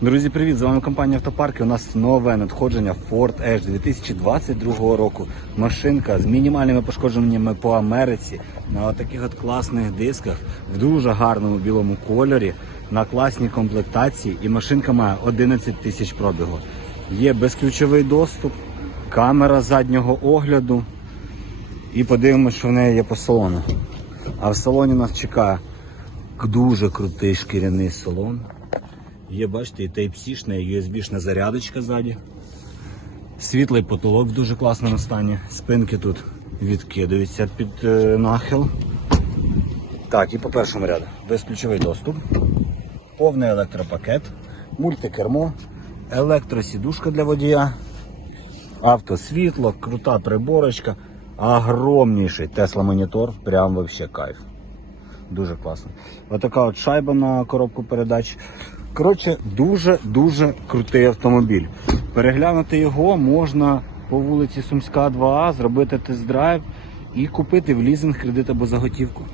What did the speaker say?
Друзі, привіт! З вами компанія Автопарки. У нас нове надходження Ford Edge 2022 року. Машинка з мінімальними пошкодженнями по Америці на таких от класних дисках в дуже гарному білому кольорі, на класній комплектації. І машинка має 11 тисяч пробігу. Є безключовий доступ, камера заднього огляду. І подивимось, що в неї є по салону. А в салоні нас чекає дуже крутий шкіряний салон. Є, бачите, і Type-C-шна, і USB-шна зарядочка ззаді. Світлий потолок в дуже класному стані. Спинки тут відкидаються під е, нахил. Так, і по першому ряду безключовий доступ, повний електропакет, мультикермо, електросідушка для водія, автосвітло, крута приборочка, огромніший Tesla монітор, прям вообще кайф. Дуже класно. Отака от шайба на коробку передач. Коротше, дуже-дуже крутий автомобіль. Переглянути його можна по вулиці Сумська 2А, зробити тест-драйв і купити в лізинг кредит або заготівку.